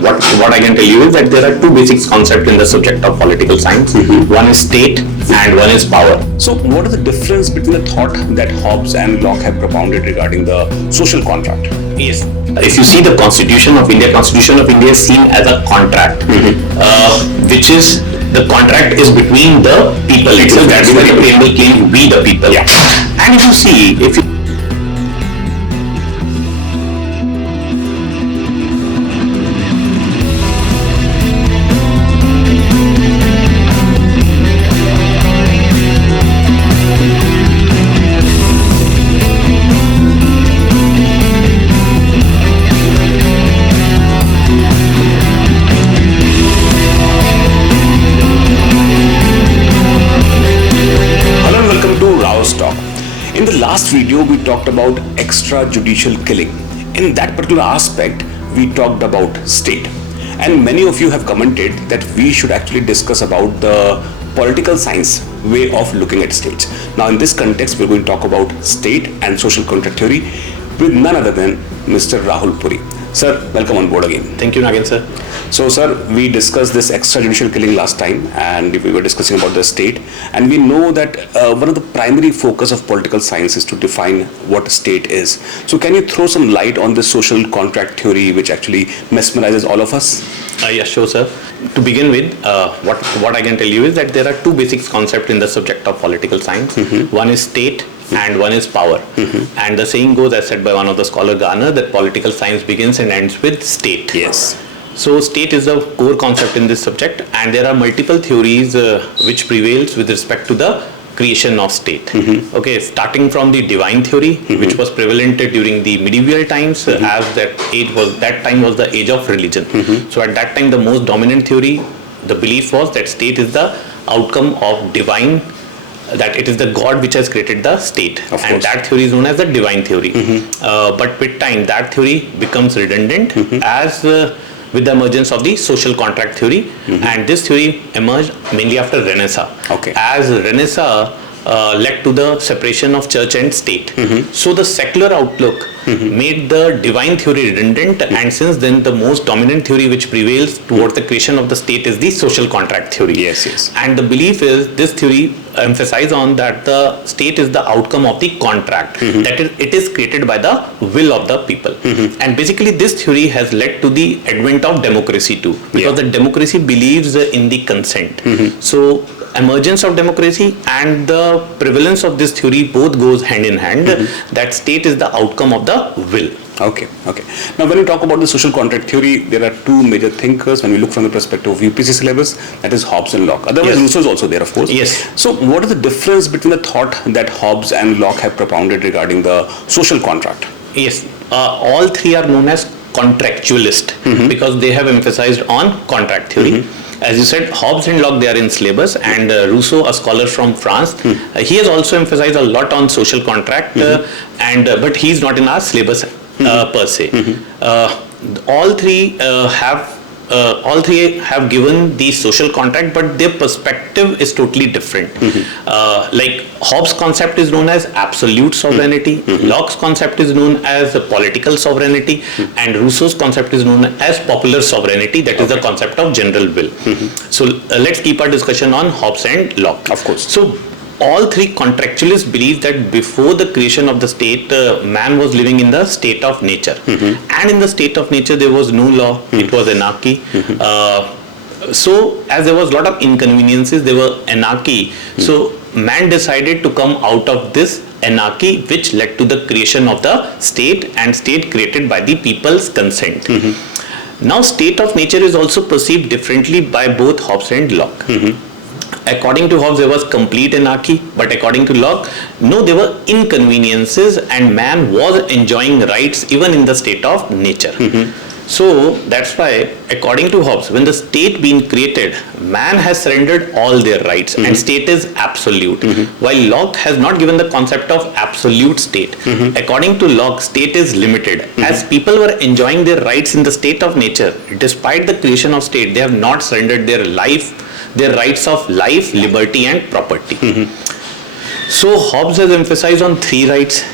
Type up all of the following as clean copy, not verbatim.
what I can tell you is that there are two basic concepts in the subject of political science. One is state and one is power. So what is the difference between the thought that Hobbes and Locke have propounded regarding the social contract? Yes. If you see the Constitution of India is seen as a contract, which is the contract is between the people itself. That's why the preamble claims we the people. Yeah. And if you see, In the last video, we talked about extrajudicial killing. In that particular aspect, we talked about state. And many of you have commented that we should actually discuss about the political science way of looking at states. Now, in this context, we're going to talk about state and social contract theory with none other than Mr. Rahul Puri. Sir, welcome on board again. Thank you, Nagin sir. So, sir, we discussed this extrajudicial killing last time, and we were discussing about the state. And we know that one of the primary focus of political science is to define what state is. So, can you throw some light on the social contract theory, which actually mesmerizes all of us? Yes, sure, sir. To begin with, what I can tell you is that there are two basic concepts in the subject of political science. One is state and one is power. And the saying goes, as said by one of the scholar Garner, that political science begins and ends with state. Yes. So state is the core concept in this subject, and there are multiple theories which prevails with respect to the creation of state. Okay, starting from the divine theory, which was prevalent during the medieval times, as that time was the age of religion. So at that time, the most dominant theory, the belief was that state is the outcome of divine, that it is the God which has created the state, and that theory is known as the divine theory. But with time, that theory becomes redundant as with the emergence of the social contract theory, and this theory emerged mainly after Renaissance. As Renaissance led to the separation of church and state. So the secular outlook made the divine theory redundant, and since then the most dominant theory which prevails towards the creation of the state is the social contract theory. Yes. And the belief is, this theory emphasizes on that the state is the outcome of the contract, that it is created by the will of the people. And basically this theory has led to the advent of democracy too, because the democracy believes in the consent. So emergence of democracy and the prevalence of this theory both goes hand in hand, that state is the outcome of the will. Okay. Now, when we talk about the social contract theory, there are two major thinkers when we look from the perspective of UPSC syllabus, that is Hobbes and Locke. Otherwise, Rousseau is also there, of course. Yes. So, what is the difference between the thought that Hobbes and Locke have propounded regarding the social contract? Yes. All three are known as contractualist because they have emphasized on contract theory. As you said, Hobbes and Locke, they are in syllabus, and Rousseau, a scholar from France, he has also emphasized a lot on social contract, but he is not in our syllabus per se. All three have given the social contract, but their perspective is totally different. Like Hobbes' concept is known as absolute sovereignty, Locke's concept is known as political sovereignty, and Rousseau's concept is known as popular sovereignty, that is the concept of general will. So let's keep our discussion on Hobbes and Locke. Of course. So all three contractualists believe that before the creation of the state, man was living in the state of nature. And in the state of nature, there was no law, it was anarchy. So as there was a lot of inconveniences, there were anarchy. So man decided to come out of this anarchy, which led to the creation of the state, and state created by the people's consent. Now, state of nature is also perceived differently by both Hobbes and Locke. According to Hobbes, there was complete anarchy, but according to Locke, no, there were inconveniences, and man was enjoying rights even in the state of nature. So that's why, according to Hobbes, when the state being created, man has surrendered all their rights, and state is absolute. While Locke has not given the concept of absolute state. According to Locke, state is limited. As people were enjoying their rights in the state of nature, despite the creation of state, they have not surrendered their rights of life, liberty, and property. So Hobbes has emphasized on three rights.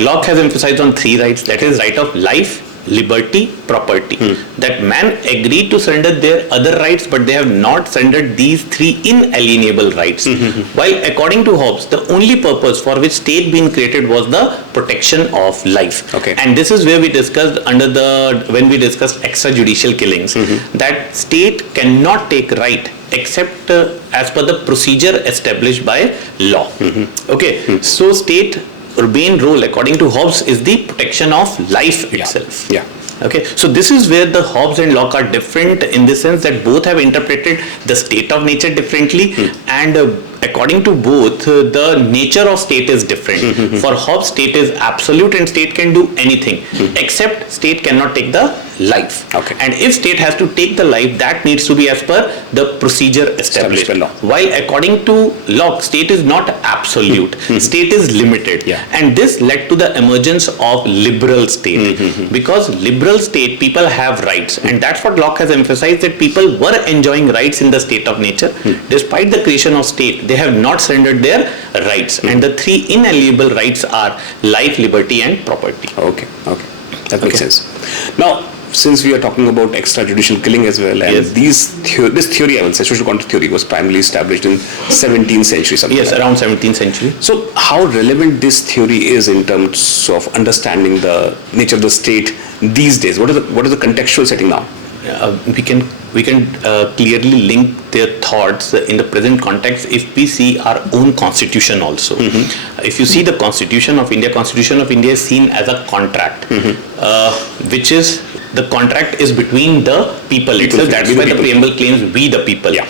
Locke has emphasized on three rights. That is right of life, liberty, property. That man agreed to surrender their other rights, but they have not surrendered these three inalienable rights. While according to Hobbes, the only purpose for which state being created was the protection of life. Okay. And this is where we discussed when we discussed extrajudicial killings, that state cannot take right except as per the procedure established by law. Okay. So state main role according to Hobbes is the protection of life itself. Yeah. Okay, so this is where the Hobbes and Locke are different in the sense that both have interpreted the state of nature differently, and according to both, the nature of state is different. For Hobbes, state is absolute and state can do anything, except state cannot take the life. Okay. And if state has to take the life, that needs to be as per the procedure established by law. While according to Locke, state is not absolute, state is limited. Yeah. And this led to the emergence of liberal state. Because liberal state, people have rights, and that's what Locke has emphasized, that people were enjoying rights in the state of nature. Despite the creation of state, they have not surrendered their rights. And the three inalienable rights are life, liberty, and property. Okay. That makes sense. Now, since we are talking about extrajudicial killing as well, and this theory, I will say, social contract theory, was primarily established in 17th century. Yes, around 17th century. So, how relevant this theory is in terms of understanding the nature of the state these days? What is the contextual setting now? We can clearly link their thoughts in the present context if we see our own constitution also. If you see the Constitution of India is seen as a contract, which is the contract is between the people itself. That's why the preamble claims we the people. Yeah.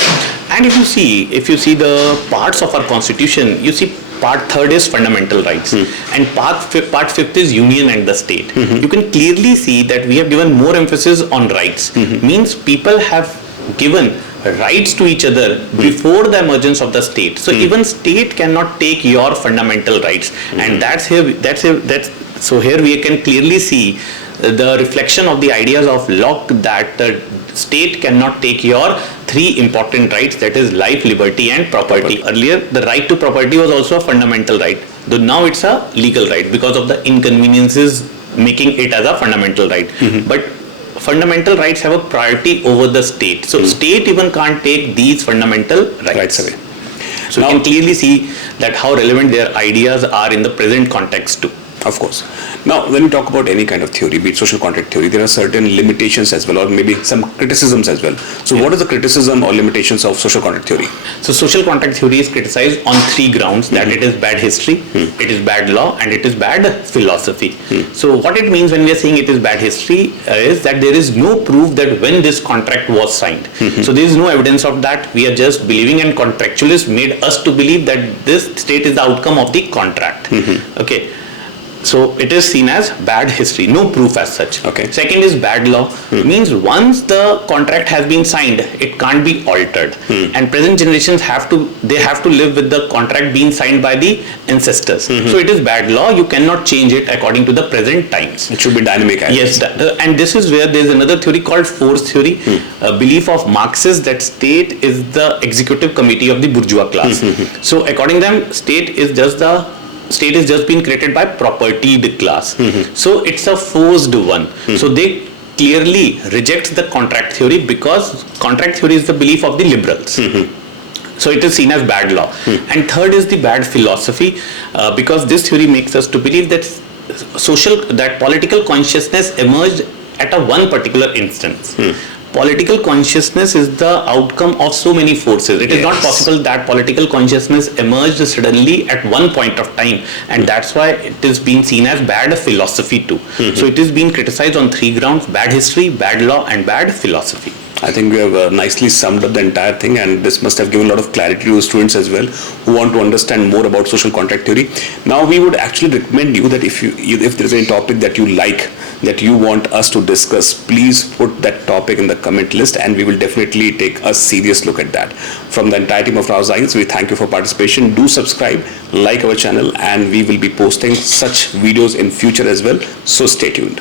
And if you see the parts of our constitution, you see part 3rd is fundamental rights, and part 5th is union and the state. You can clearly see that we have given more emphasis on rights. Means people have given rights to each other before the emergence of the state. So even state cannot take your fundamental rights, and so here we can clearly see the reflection of the ideas of Locke, that the state cannot take your three important rights, that is life, liberty, and property. Earlier, the right to property was also a fundamental right, though now it's a legal right because of the inconveniences making it as a fundamental right. But fundamental rights have a priority over the state. So state even can't take these fundamental rights away. So now, you can clearly see that how relevant their ideas are in the present context too. Of course. Now, when we talk about any kind of theory, be it social contract theory, there are certain limitations as well, or maybe some criticisms as well. So, what is the criticism or limitations of social contract theory? So, social contract theory is criticized on 3 grounds: that it is bad history, it is bad law, and it is bad philosophy. So, what it means when we are saying it is bad history is that there is no proof that when this contract was signed. So, there is no evidence of that. We are just believing, and contractualists made us to believe that this state is the outcome of the contract. Okay. So it is seen as bad history, no proof as such. Okay. Second is bad law, means once the contract has been signed, it can't be altered. And present generations have to live with the contract being signed by the ancestors. So it is bad law, you cannot change it according to the present times. It should be dynamic. Yes, and this is where there is another theory called force theory, a belief of Marxists that state is the executive committee of the bourgeois class. So according to them, state is just being created by propertied class. So it's a forced one. So they clearly reject the contract theory because contract theory is the belief of the liberals. So it is seen as bad law. And third is the bad philosophy, because this theory makes us to believe that political consciousness emerged at one particular instance. Political consciousness is the outcome of so many forces. It is not possible that political consciousness emerged suddenly at one point of time, and that's why it is being seen as bad philosophy too. So it is being criticized on 3 grounds: bad history, bad law, and bad philosophy. I think we have nicely summed up the entire thing, and this must have given a lot of clarity to students as well who want to understand more about social contract theory. Now, we would actually recommend you that if there is any topic that you like, that you want us to discuss, please put that topic in the comment list, and we will definitely take a serious look at that. From the entire team of RAU'S, we thank you for participation. Do subscribe, like our channel, and we will be posting such videos in future as well. So stay tuned.